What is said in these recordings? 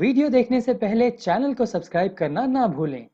Video देखने से पहले चैनल को सब्सक्राइब करना ना भूलें।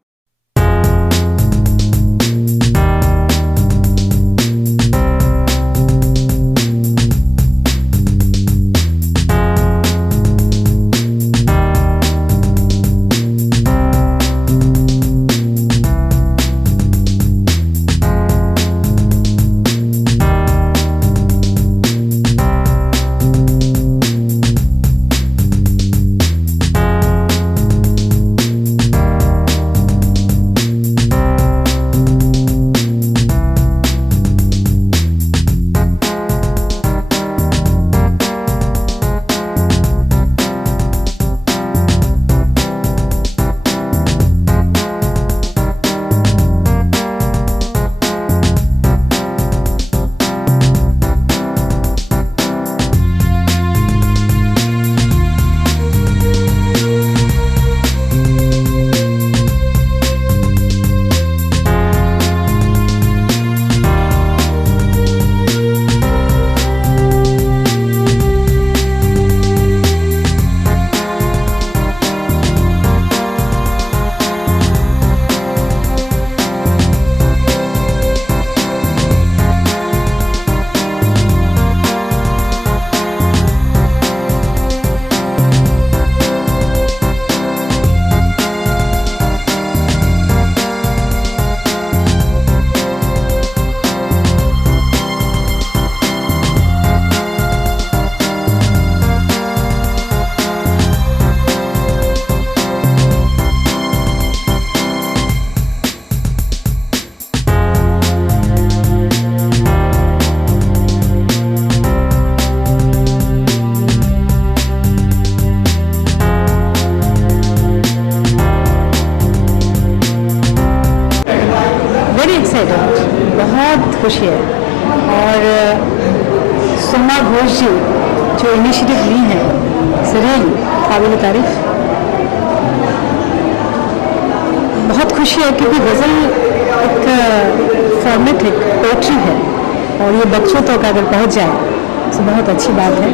बहुत खुशी है और सोमा घोष जी जो इनिशिएटिव ली है सरेल काबिल तारीफ। बहुत खुशी है क्योंकि गज़ल एक फॉर्मेट है, पोइट्री है और ये बच्चों तक अगर पहुंच जाए तो बहुत अच्छी बात है।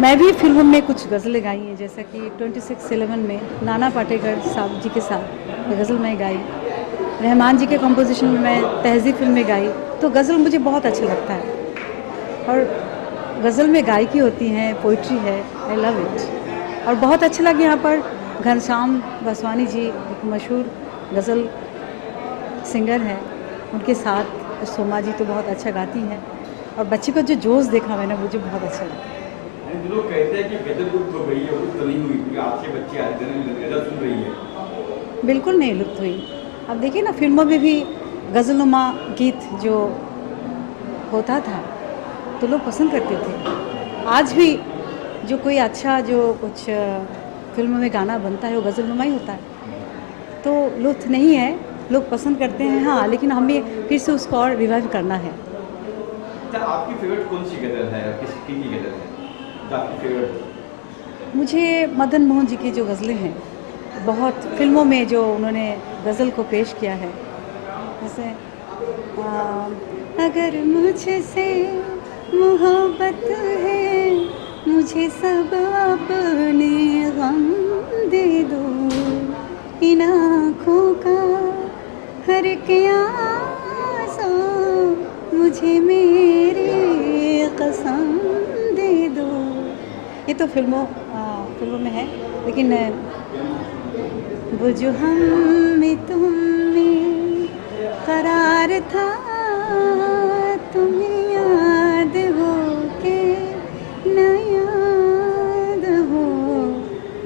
मैं भी फिल्मों में कुछ गज़लें गाई हैं, जैसा कि 26/11 में नाना पाटेकर साहब जी के साथ गज़ल मैं गाई, रहमान जी के कंपोजिशन में मैं तहज़ीब फिल्म में गाई। तो गज़ल मुझे बहुत अच्छा लगता है और गज़ल में गायकी होती है, पोइट्री है, आई लव इट। और बहुत अच्छा लगा यहाँ पर घनश्याम वासवानी जी एक मशहूर गज़ल सिंगर हैं, उनके साथ सोमा जी तो बहुत अच्छा गाती हैं और बच्चे को जो जोश देखा मैंने मुझे बहुत अच्छा लगा। लोग कहते हैं कि गज़ल लुप्त हो गई है, लुप्त नहीं हुई क्योंकि आपके बच्चे आज गज़ल सुन रही है। बिल्कुल नहीं लुप्त हुई। अब देखिए ना, फिल्मों में भी गज़लनुमा गीत जो होता था तो लोग पसंद करते थे। आज भी जो कोई अच्छा जो कुछ फिल्मों में गाना बनता है वो गज़लनुमा ही होता है, तो लुप्त नहीं है, लोग पसंद करते हैं। हाँ, लेकिन हमें फिर से उसको और रिवाइव करना है। आपकी फेवरेट कौन सी गज़ल है, किसकी गज़ल है आपकी फेवरेट? मुझे मदन मोहन जी की जो गज़लें हैं, बहुत फिल्मों में जो उन्होंने गज़ल को पेश किया है, जैसे अगर मुझसे मोहब्बत है मुझे सब अपने गम दे दो, इन आँखों का हर एक आंसू मुझे मेरी कसम दे दो। ये तो फिल्मों में है, लेकिन वो जो हम में तुम में करार था तुम्हें याद हो के न याद हो।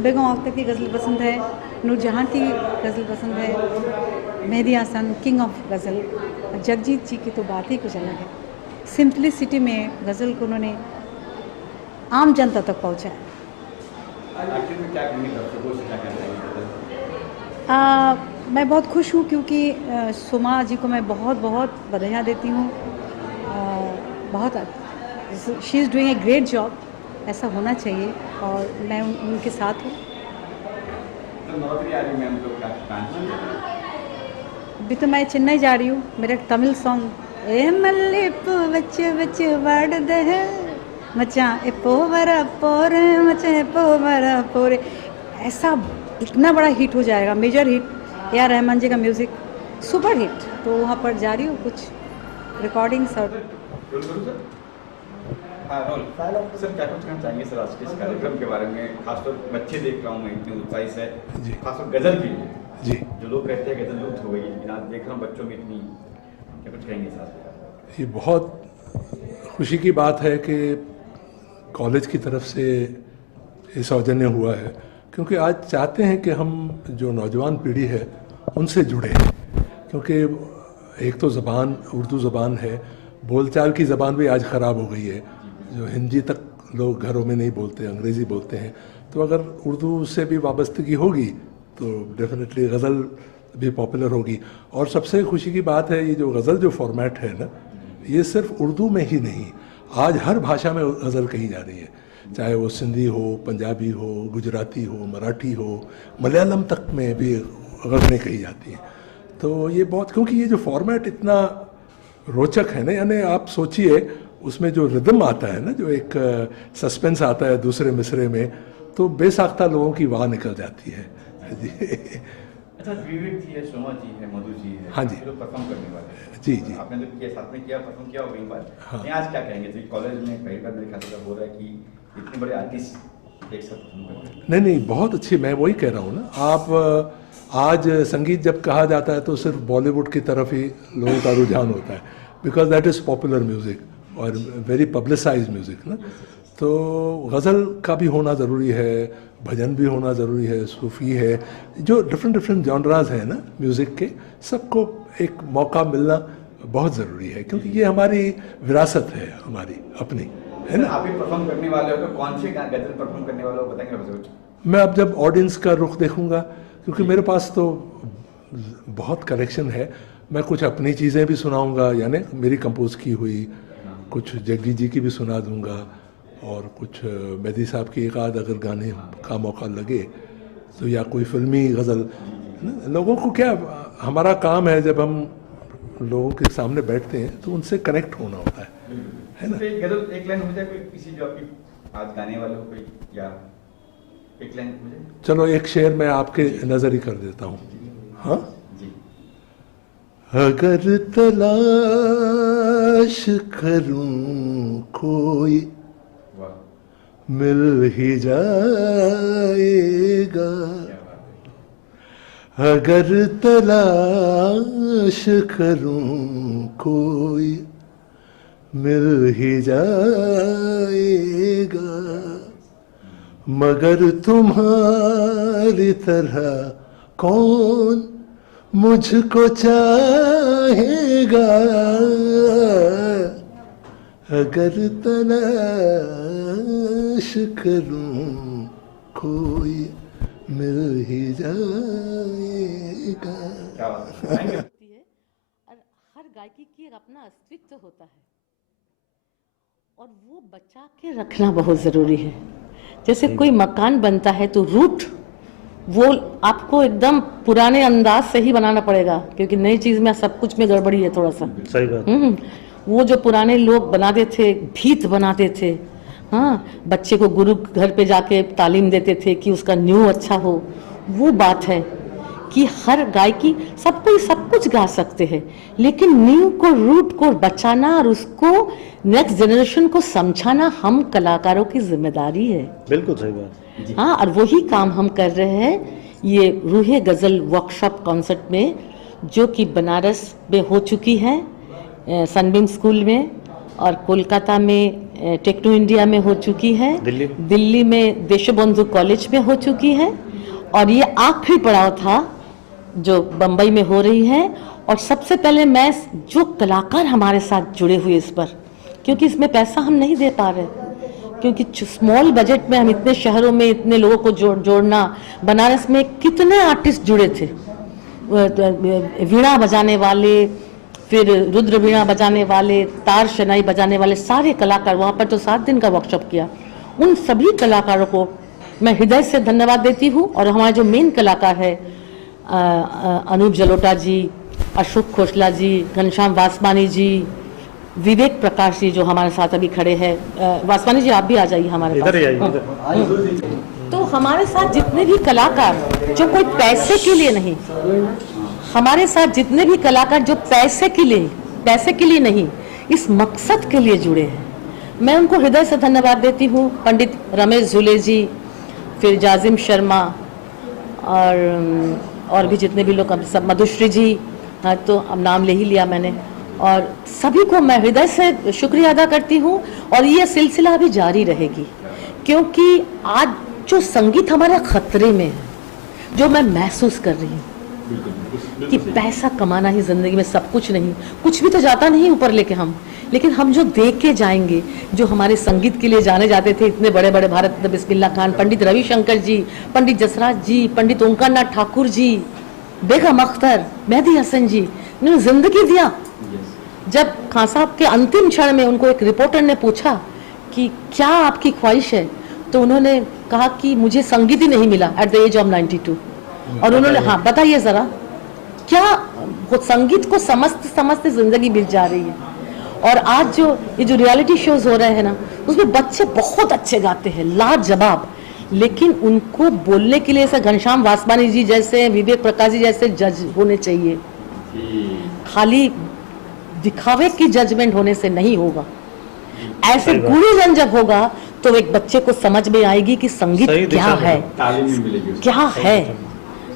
बेगम अख्तर की गज़ल पसंद है, नूरजहां की गज़ल पसंद है, मेहदी हसन किंग ऑफ गज़ल, जगजीत जी की तो बात ही कुछ अलग है। सिंपलिसिटी में गज़ल को उन्होंने आम जनता तक पहुँचाया। मैं बहुत खुश हूँ क्योंकि सोमा जी को मैं बहुत बहुत बधाइयाँ देती हूँ। बहुत she is doing a great job, ऐसा होना चाहिए और मैं उनके साथ हूँ। अभी तो मैं चेन्नई जा रही हूँ, मेरा एक तमिल सॉन्ग ए मल्लिप्पू बच्चे बच्चे वाड़द है मचा ए पोवरा पोरे मचा ए पोवरा पोरे, ऐसा इतना बड़ा हिट हो जाएगा, मेजर हिट, A.R. रहमान जी का म्यूज़िक सुपर हिट। तो वहाँ पर जा रही हूँ कुछ रिकॉर्डिंग्स और रोल करूं सर? हाँ रोल। सर क्या कुछ कहना चाहेंगे सर आज के इस कार्यक्रम के बारे में? खासतौर बच्चे देख रहा हूँ मैं इतने उत्साहित है जी। खासतौर गजल के लिए जी। जो लोग कहते हैं गजल लुप्त हो गई, लेकिन आज देख रहा हूँ बच्चों में इतनी, क्या कुछ कहेंगे सर? ये बहुत खुशी की बात है कि कॉलेज की तरफ से ये सौजन्य हुआ है, क्योंकि आज चाहते हैं कि हम जो नौजवान पीढ़ी है उनसे जुड़े, क्योंकि एक तो ज़बान उर्दू ज़बान है, बोलचाल की ज़बान भी आज ख़राब हो गई है, जो हिंदी तक लोग घरों में नहीं बोलते, अंग्रेज़ी बोलते हैं। तो अगर उर्दू से भी वाबस्तगी होगी तो डेफिनेटली गज़ल भी पॉपुलर होगी। और सबसे खुशी की बात है ये जो गज़ल जो फॉर्मेट है ना, ये सिर्फ उर्दू में ही नहीं, आज हर भाषा में गज़ल कही जा रही है, चाहे वो सिंधी हो, पंजाबी हो, गुजराती हो, मराठी हो, मलयालम तक में भी गज़लें कही जाती हैं। तो ये बहुत, क्योंकि ये जो फॉर्मेट इतना रोचक है ना, यानी आप सोचिए उसमें जो रिदम आता है ना, जो एक सस्पेंस आता है दूसरे मिसरे में, तो बेसाख्ता लोगों की वाह निकल जाती है जी। अच्छा, विवेक जी है, सोमा जी है, मधु जी है, हाँ जी, लोग परफॉर्म करने वाले हैं। जी जी। आपने तो किया, साथ में किया, परफॉर्म किया होगा कई बार। हाँ। आज क्या कहेंगे? तो कॉलेज में कई बार मेरे ख्याल से हो रहा है कि इतने बड़े आर्टिस्ट एक साथ परफॉर्म कर रहे हैं। नहीं नहीं, बहुत अच्छी, मैं वही कह रहा हूँ ना, आप आज संगीत जब कहा जाता है तो सिर्फ बॉलीवुड की तरफ ही लोगों का रुझान होता है, because that is popular music और वेरी पब्लिसाइज म्यूज़िक ना। तो गज़ल का भी होना ज़रूरी है, भजन भी होना ज़रूरी है, सूफ़ी है, जो डिफरेंट डिफरेंट जॉनराज हैं ना म्यूज़िक के, सबको एक मौका मिलना बहुत ज़रूरी है, क्योंकि ये हमारी विरासत है, हमारी अपनी, है ना। आप ही परफॉर्म करने वाले हो तो कौन से गज़ल परफॉर्म करने वाले हो बताएंगे मुझे? मैं अब जब ऑडियंस का रुख देखूंगा, क्योंकि मेरे पास तो बहुत कलेक्शन है, मैं कुछ अपनी चीज़ें भी सुनाऊंगा, यानी मेरी कंपोज की हुई, कुछ जग्गी जी की भी सुना दूंगा, और कुछ मेहदी साहब की एक आध अगर गाने का मौका लगे तो, या कोई फिल्मी गज़ल। लोगों को क्या, हमारा काम है जब हम लोगों के सामने बैठते हैं तो उनसे कनेक्ट होना होता है ना। एक गज़ल एक लाइन हो जाए कोई, किसी जो आपकी आज गाने वाले हो कोई, या एक लाइन मुझे? चलो एक शेर मैं आपके नज़र ही कर देता हूँ। हाँ जी। अगर तलाश करूं कोई मिल ही जाएगा, अगर तलाश करूं कोई मिल ही जाएगा, मगर तुम्हारी तरह कौन मुझको चाहेगा, अगर तलाश करूं कोई मिल ही जाएगा। क्या बात है, थैंक यू। और हर गायकी की एक अपना अस्तित्व होता है और वो बचा के रखना बहुत ज़रूरी है। जैसे कोई मकान बनता है तो रूट वो आपको एकदम पुराने अंदाज से ही बनाना पड़ेगा, क्योंकि नई चीज़ में सब कुछ में गड़बड़ी है थोड़ा सा। सही बात। वो जो पुराने लोग बनाते थे, भीत बनाते थे, हाँ, बच्चे को गुरु घर पे जाके तालीम देते थे कि उसका न्यू अच्छा हो, वो बात है कि हर गायकी सब कोई सब कुछ गा सकते हैं, लेकिन न्यू को, रूट को बचाना और उसको नेक्स्ट जनरेशन को समझाना हम कलाकारों की जिम्मेदारी है। बिल्कुल सही बात। हाँ, और वही काम हम कर रहे हैं ये रूहे गज़ल वर्कशॉप कॉन्सर्ट में, जो कि बनारस में हो चुकी है सनबीम स्कूल में, और कोलकाता में टेक्नो इंडिया में हो चुकी है, दिल्ली में देशबंधु कॉलेज में हो चुकी है, और ये आखिरी पड़ाव था जो बम्बई में हो रही है। और सबसे पहले मैं जो कलाकार हमारे साथ जुड़े हुए इस पर, क्योंकि इसमें पैसा हम नहीं दे पा रहे, क्योंकि स्मॉल बजट में हम इतने शहरों में इतने लोगों को जोड़ना, बनारस में कितने आर्टिस्ट जुड़े थे, वीणा बजाने वाले, फिर रुद्र वीणा बजाने वाले, तार शनाई बजाने वाले सारे कलाकार, वहाँ पर तो 7 दिन का वर्कशॉप किया। उन सभी कलाकारों को मैं हृदय से धन्यवाद देती हूँ। और हमारे जो मेन कलाकार है अनूप जलोटा जी, अशोक खोसला जी, घनश्याम वासवानी जी, विवेक प्रकाश जी जो हमारे साथ अभी खड़े हैं। वासवानी जी आप भी आ जाइए हमारे पास। तो हमारे साथ जितने भी कलाकार जो कोई पैसे के लिए नहीं, हमारे साथ जितने भी कलाकार जो पैसे के लिए नहीं, इस मकसद के लिए जुड़े हैं, मैं उनको हृदय से धन्यवाद देती हूँ। पंडित रमेश झूले जी, फिर जाजिम शर्मा और भी जितने भी लोग, सब मधुश्री जी, तो अब नाम ले ही लिया मैंने, और सभी को मैं हृदय से शुक्रिया अदा करती हूँ। और ये सिलसिला अभी जारी रहेगी, क्योंकि आज जो संगीत हमारे खतरे में है, जो मैं महसूस कर रही हूँ कि पैसा कमाना ही जिंदगी में सब कुछ नहीं, कुछ भी तो जाता नहीं ऊपर लेके हम, लेकिन हम जो देख के जाएंगे, जो हमारे संगीत के लिए जाने जाते थे इतने बड़े बड़े, भारत रत्न बिस्मिल्लाह खान, पंडित रविशंकर जी, पंडित जसराज जी, पंडित ओंकार नाथ ठाकुर जी, बेगम अख्तर, मेहदी हसन जी, इन्होंने जिंदगी दिया। जब खान साहब के अंतिम क्षण में उनको एक रिपोर्टर ने पूछा कि क्या आपकी ख्वाहिश है, तो उन्होंने कहा कि मुझे संगीत ही नहीं मिला एट द एज ऑफ 92। और उन्होंने, हाँ बताइए जरा, क्या वो संगीत को समझते समझते जिंदगी बीत जा रही है। और आज जो ये जो रियलिटी शोज हो रहे हैं ना, उसमें बच्चे बहुत अच्छे गाते हैं, लाजवाब, लेकिन उनको बोलने के लिए ऐसे घनश्याम वासवानी जी जैसे, विवेक प्रकाश जी जैसे जज होने चाहिए। खाली दिखावे की जजमेंट होने से नहीं होगा, ऐसे गुरुजन जब होगा तो एक बच्चे को समझ में आएगी कि संगीत क्या है, क्या है।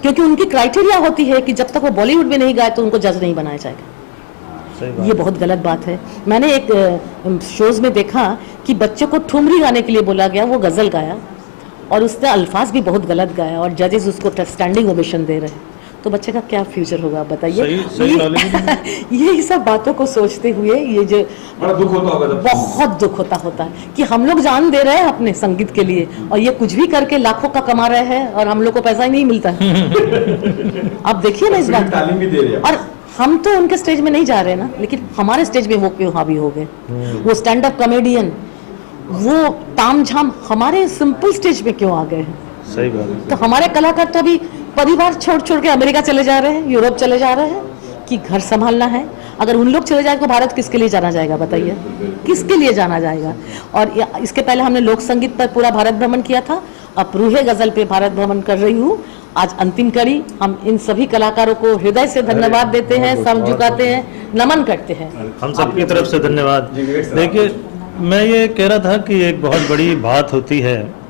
क्योंकि उनकी क्राइटेरिया होती है कि जब तक वो बॉलीवुड में नहीं गाए तो उनको जज नहीं बनाया जाएगा। ये बहुत गलत बात है। मैंने एक शोज में देखा कि बच्चे को ठुमरी गाने के लिए बोला गया, वो गजल गाया और उसने अल्फाज भी बहुत गलत गाया, और जजेस उसको स्टैंडिंग ओवेशन दे रहे हैं। तो बच्चे का क्या फ्यूचर होगा बताइए। ये सब बातों को सोचते हुए ये जो बड़ा दुख होता होगा, बहुत दुख होता है कि हम लोग जान दे रहे हैं अपने संगीत के लिए, और ये कुछ भी करके लाखों का कमा रहे हैं और हम लोग को पैसा ही नहीं मिलता अब देखिए ना इस बात तालीम भी दे रहे हैं। और हम तो उनके स्टेज में नहीं जा रहे ना, लेकिन हमारे स्टेज में वो क्यों हावी हो गए। वो स्टैंड अप कॉमेडियन, वो तामझाम हमारे सिंपल स्टेज में क्यों आ गए हैं। सही बात है। तो हमारे कलाकार तो अभी परिवार छोड़ के अमेरिका चले जा रहे हैं, यूरोप चले जा रहे हैं कि घर संभालना है। अगर उन लोग चले जाए तो भारत किसके लिए जाना जाएगा बताइए, किसके लिए जाना जाएगा। और इसके पहले हमने लोक संगीत पर पूरा भारत भ्रमण किया था, अब रूहे गजल पे भारत भ्रमण कर रही हूँ। आज अंतिम कड़ी। हम इन सभी कलाकारों को हृदय से धन्यवाद देते हैं, सर झुकाते हैं, नमन करते हैं। हम सबकी तरफ से धन्यवाद। देखिए, मैं ये कह रहा था कि एक बहुत बड़ी बात होती है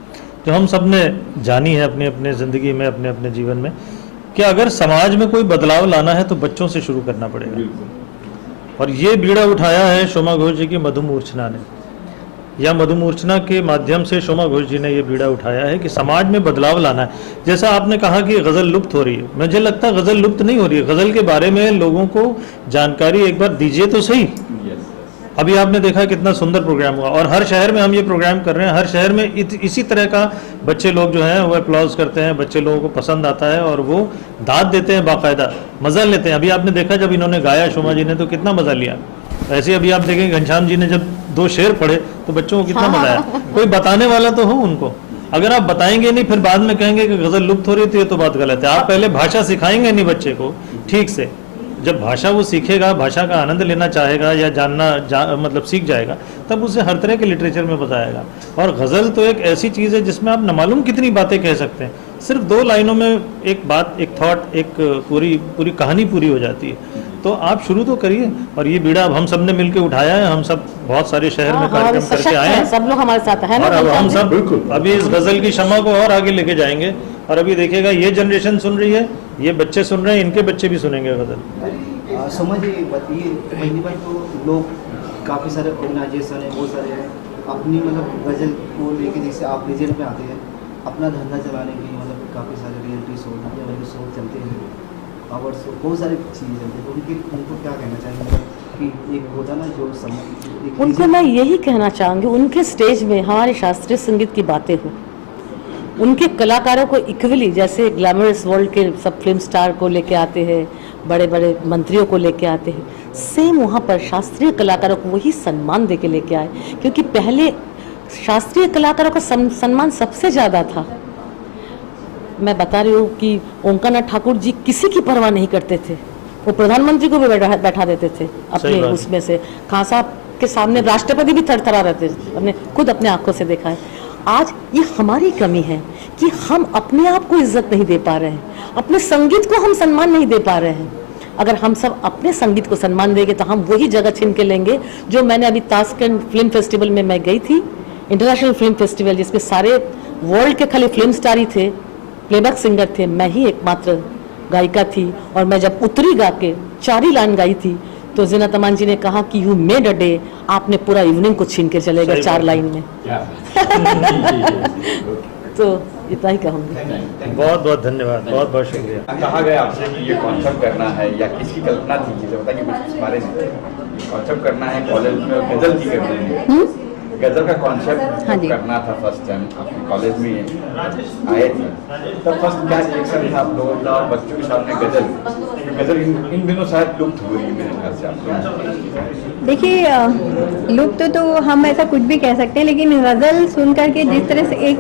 जो हम सब ने जानी है अपने अपने ज़िंदगी में, अपने अपने जीवन में, कि अगर समाज में कोई बदलाव लाना है तो बच्चों से शुरू करना पड़ेगा। और ये बीड़ा उठाया है शोमा घोष जी की मधुमूर्छना ने, या मधुमूर्छना के माध्यम से शोमा घोष जी ने ये बीड़ा उठाया है कि समाज में बदलाव लाना है। जैसा आपने कहा कि गज़ल लुप्त हो रही है, मुझे लगता है गज़ल लुप्त नहीं हो रही है। गज़ल के बारे में लोगों को जानकारी एक बार दीजिए तो सही। अभी आपने देखा कितना सुंदर प्रोग्राम हुआ, और हर शहर में हम ये प्रोग्राम कर रहे हैं। हर शहर में इसी तरह का बच्चे लोग जो हैं वो अप्लॉज करते हैं, बच्चे लोगों को पसंद आता है और वो दाद देते हैं, बाकायदा मज़ा लेते हैं। अभी आपने देखा जब इन्होंने गाया शोमा जी ने तो कितना मज़ा लिया। ऐसे अभी आप देखेंगे घनश्याम जी ने जब 2 शेर पढ़े तो बच्चों को कितना मज़ा आया। कोई बताने वाला तो हो उनको। अगर आप बताएंगे नहीं फिर बाद में कहेंगे कि गज़ल लुप्त हो रही थी, तो बात गलत है। आप पहले भाषा सिखाएंगे नहीं बच्चे को ठीक से, जब भाषा वो सीखेगा, भाषा का आनंद लेना चाहेगा या मतलब सीख जाएगा, तब उसे हर तरह के लिटरेचर में बताएगा। और गज़ल तो एक ऐसी चीज़ है जिसमें आप न मालूम कितनी बातें कह सकते हैं। सिर्फ 2 लाइनों में एक बात, एक थॉट, एक पूरी कहानी पूरी हो जाती है। तो आप शुरू तो करिए। और ये बीड़ा अब हम सब ने मिलकर उठाया है। हम सब बहुत सारे शहर में कार्यक्रम करके आए हैं, सब लोग हमारे साथ है ना। और अब हम सब अभी इस गज़ल की शमा को और आगे लेके जाएंगे। और अभी देखिएगा ये जनरेशन सुन रही है, ये बच्चे सुन रहे हैं, इनके बच्चे भी सुनेंगे गज़ल। समझ बताइए, पहली बार तो लोग काफ़ी सारे ऑर्गेनाइजेशन है, बहुत सारे हैं अपनी मतलब गज़ल को लेके, जैसे आप प्रेजेंट में आते हैं अपना धंधा चलाने के लिए, मतलब काफ़ी सारे रियलिटी शो या शो चलते हैं, पावर शो, बहुत सारी चीज़ें चलती हैं। तो उनको क्या कहना चाहेंगे कि एक होता ना जो उनको मैं यही कहना चाहूँगी, उनके स्टेज में हमारे शास्त्रीय संगीत की बातें हो, उनके कलाकारों को इक्वली, जैसे ग्लैमरस वर्ल्ड के सब फिल्म स्टार को लेके आते हैं, बड़े बड़े मंत्रियों को लेके आते हैं, सेम वहाँ पर शास्त्रीय कलाकारों को वही सम्मान दे के लेके आए। क्योंकि पहले शास्त्रीय कलाकारों का सम्मान सबसे ज़्यादा था। मैं बता रही हूँ कि ओंकार नाथ ठाकुर जी किसी की परवाह नहीं करते थे, वो प्रधानमंत्री को भी बैठा देते थे अपने उसमें से। खान साहब के सामने राष्ट्रपति भी थरथरा रहते थे, हमने खुद अपने आंखों से देखा है। आज ये हमारी कमी है कि हम अपने आप को इज्जत नहीं दे पा रहे हैं, अपने संगीत को हम सम्मान नहीं दे पा रहे हैं। अगर हम सब अपने संगीत को सम्मान देंगे तो हम वही जगह छीन के लेंगे जो मैंने अभी ताशकंद फिल्म फेस्टिवल में मैं गई थी, इंटरनेशनल फिल्म फेस्टिवल, जिसमें सारे वर्ल्ड के खाली फिल्म स्टार ही थे, प्लेबैक सिंगर थे, मैं ही एकमात्र गायिका थी। और मैं जब उतरी गा के 4 ही लाइन गाई थी तो ज़ीनत अमान जी ने कहा कि यू मेड अ डे, आपने पूरा इवनिंग को छीन के चले गए 4 लाइन में। तो इतना ही कहूँगी। बहुत बहुत धन्यवाद, बहुत बहुत शुक्रिया। कहा गया आपसे कि ये कॉन्सेप्ट करना है या किसकी कल्पना थी, ये बताइए कुछ इस बारे में। कॉन्सेप्ट करना है कॉलेज में, गजल की करनी है, गजल का कॉन्सेप्ट करना था फर्स्ट टाइम आपके कॉलेज में आए थे, तब फर्स्ट क्या रिएक्शन था आप लोगों का? बच्चों के सामने गजल इन दिनों शायद लुप्त हो रही है मेरे ख्याल से आप लोग। देखिए, लुप्त तो हम ऐसा कुछ भी कह सकते हैं, लेकिन गज़ल सुन करके जिस तरह से एक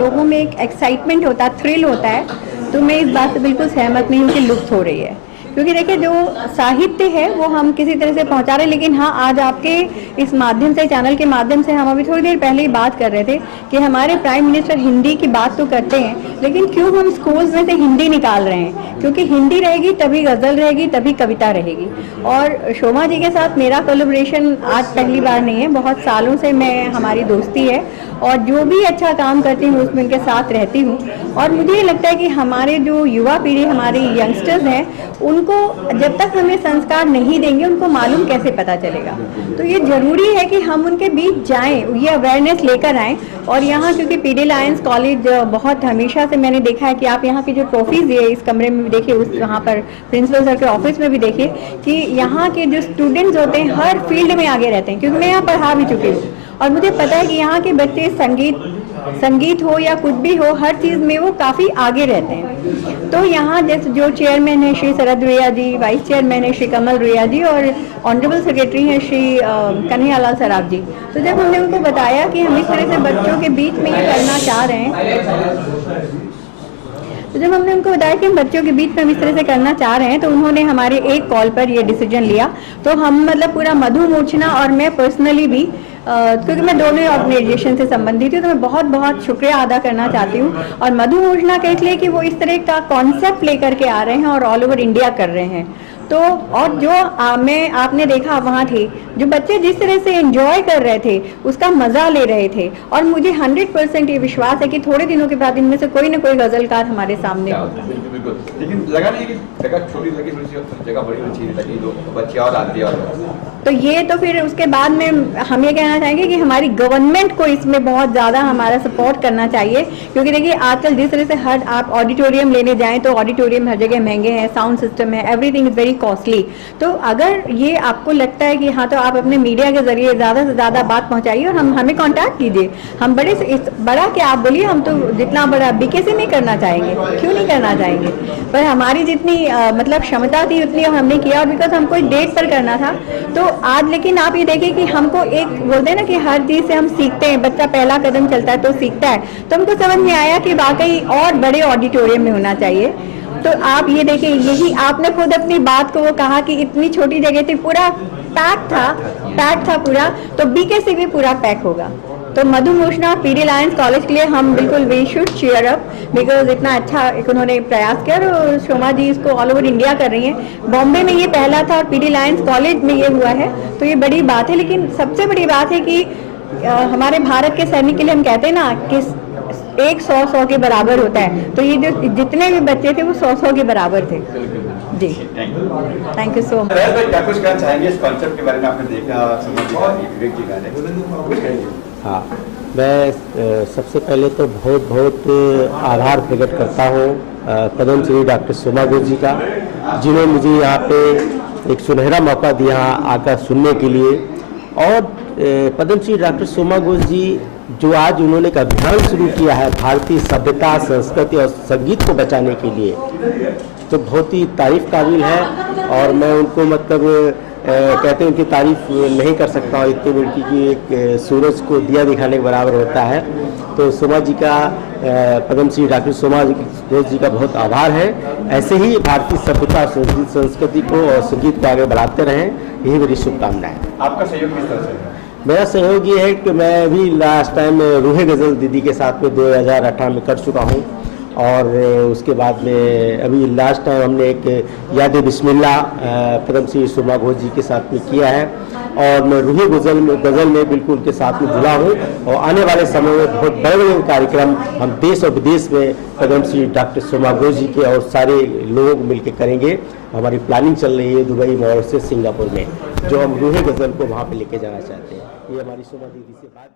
लोगों में एक एक्साइटमेंट होता है, थ्रिल होता है, तो मैं इस बात से बिल्कुल सहमत नहीं हूँ कि लुप्त हो रही है। क्योंकि देखिए, जो साहित्य है वो हम किसी तरह से पहुंचा रहे हैं, लेकिन हाँ, आज आपके इस माध्यम से, चैनल के माध्यम से, हम अभी थोड़ी देर पहले ही बात कर रहे थे कि हमारे प्राइम मिनिस्टर हिंदी की बात तो करते हैं, लेकिन क्यों हम स्कूल्स में से हिंदी निकाल रहे हैं? क्योंकि हिंदी रहेगी तभी गज़ल रहेगी, तभी कविता रहेगी। और शोमा जी के साथ मेरा कोलैबोरेशन आज पहली बार नहीं है, बहुत सालों से हमारी दोस्ती है और जो भी अच्छा काम करती हूँ उसमें उनके साथ रहती हूँ। और मुझे लगता है कि हमारे जो युवा पीढ़ी, हमारे यंगस्टर्स हैं, उनको जब तक हमें संस्कार नहीं देंगे उनको मालूम कैसे पता चलेगा। तो ये ज़रूरी है कि हम उनके बीच जाएं, ये अवेयरनेस लेकर आएं। और यहाँ क्योंकि पीडी लायंस कॉलेज बहुत हमेशा से मैंने देखा है कि आप यहाँ की जो ट्रॉफीज़ है, इस कमरे में भी देखिए, उस वहाँ पर प्रिंसिपल सर के ऑफिस में भी देखिए कि यहाँ के जो स्टूडेंट्स होते हैं हर फील्ड में आगे रहते हैं, क्योंकि मैं यहाँ पढ़ा भी चुकी हूँ और मुझे पता है कि यहाँ के बच्चे संगीत हो या कुछ भी हो, हर चीज़ में वो काफ़ी आगे रहते हैं। तो यहाँ जैसे जो चेयरमैन है श्री शरद रुइया जी, वाइस चेयरमैन है श्री कमल रुइया जी और ऑनरेबल सेक्रेटरी हैं श्री कन्हैयालाल सराफ जी, तो जब हमने उनको बताया कि हम इस तरह से बच्चों के बीच में ये करना चाह रहे हैं, तो जब हमने उनको बताया कि हम बच्चों के बीच में हम इस तरह से करना चाह रहे हैं, तो उन्होंने हमारे एक कॉल पर ये डिसीजन लिया। तो हम मतलब पूरा मधु मूर्छना और मैं पर्सनली भी, क्योंकि मैं दोनों ऑर्गेनाइजेशन से संबंधित हूँ, तो मैं बहुत बहुत शुक्रिया अदा करना चाहती हूँ। और मधु मूर्छना का इसलिए कि वो इस तरह का कॉन्सेप्ट लेकर के आ रहे हैं और ऑल ओवर इंडिया कर रहे हैं। तो और जो आपने देखा वहाँ थे जो बच्चे जिस तरह से एंजॉय कर रहे थे, उसका मज़ा ले रहे थे, और मुझे 100% ये विश्वास है कि थोड़े दिनों के बाद इनमें से कोई ना कोई गजलकार हमारे सामने होगा। लेकिन लगा नहीं कि जगह छोटी लगी, जगह बड़ी होनी लगी, लोग बच्चे और आते हैं। तो ये तो फिर उसके बाद में हम ये कहना चाहेंगे कि हमारी गवर्नमेंट को इसमें बहुत ज़्यादा हमारा सपोर्ट करना चाहिए, क्योंकि देखिए आजकल जिस तरह से हर आप ऑडिटोरियम लेने जाएं तो ऑडिटोरियम हर जगह महंगे हैं, साउंड सिस्टम है, एवरीथिंग इज़ वेरी कॉस्टली। तो अगर ये आपको लगता है कि हाँ, तो आप अपने मीडिया के जरिए ज़्यादा से ज़्यादा बात पहुँचाइए और हमें कॉन्टैक्ट कीजिए। हम बड़ा क्या आप बोलिए, हम तो जितना बड़ा बीके से नहीं करना चाहेंगे, क्यों नहीं करना चाहेंगे, पर हमारी जितनी मतलब क्षमता थी उतनी हमने किया। और बिकॉज हम कोई डेट पर करना था तो आज, लेकिन आप ये देखिए कि हमको एक बोलते हैं ना कि हर चीज़ से हम सीखते हैं, बच्चा पहला कदम चलता है तो सीखता है, तो हमको समझ में आया कि वाकई और बड़े ऑडिटोरियम में होना चाहिए। तो आप ये देखिए, यही आपने खुद अपनी बात को वो कहा कि इतनी छोटी जगह थी, पूरा पैक था पूरा, तो बीके से भी पूरा पैक होगा। तो Madhu Murchhana PD Lions College के लिए हम बिल्कुल we should cheer up, because इतना अच्छा एक उन्होंने प्रयास किया और शोमा जी इसको ऑल ओवर इंडिया कर रही हैं। बॉम्बे में ये पहला था और पीडी लायंस कॉलेज में ये हुआ है, तो ये बड़ी बात है। लेकिन सबसे बड़ी बात है कि हमारे भारत के सैनिक के लिए हम कहते हैं ना कि 100 के बराबर होता है, तो ये जो जितने भी बच्चे थे वो 100 के बराबर थे। जी, थैंक यू सो मच। क्या कुछ कहना चाहेंगे इस कॉन्सेप्ट के बारे में? आपने देखा विवेक जी का, हाँ, मैं सबसे पहले तो बहुत बहुत आभार प्रकट करता हूँ पद्म श्री डॉक्टर सोमा घोष जी का, जिन्होंने मुझे यहाँ पे एक सुनहरा मौका दिया आकर सुनने के लिए। और पद्म श्री डॉक्टर सोमा घोष जी जो आज उन्होंने एक अभियान शुरू किया है भारतीय सभ्यता, संस्कृति और संगीत को बचाने के लिए, तो बहुत ही तारीफ काबिल है। और मैं उनको मतलब कहते हैं उनकी तारीफ नहीं कर सकता हूँ, इतनी बड़ी की एक सूरज को दिया दिखाने के बराबर होता है। तो सोमा जी का, पद्म श्री डॉक्टर सोमा घोष जी का बहुत आभार है। ऐसे ही भारतीय सभ्यता, संस्कृति को और संगीत को आगे बढ़ाते रहें, यही मेरी शुभकामनाएं। आपका सहयोग किस तरह से? मेरा सहयोग ये है कि मैं भी लास्ट टाइम रूहे गज़ल दीदी के साथ में 2018 में कर चुका हूँ, और उसके बाद में अभी लास्ट टाइम हमने एक याद बिस्मिल्लाह पद्मश्री सुमा घोष जी के साथ में किया है, और मैं रूहे गज़ल में बिल्कुल के साथ में जुड़ा हूँ। और आने वाले समय में बहुत बड़े बड़े कार्यक्रम हम देश और विदेश में पद्मश्री डॉक्टर सुमा घोष जी के और सारे लोग मिलकर करेंगे। हमारी प्लानिंग चल रही है दुबई, मॉरिशस, सिंगापुर में, जो हम रूहे गज़ल को वहाँ पे लेके जाना चाहते हैं। ये हमारी सुमा दीदी से बात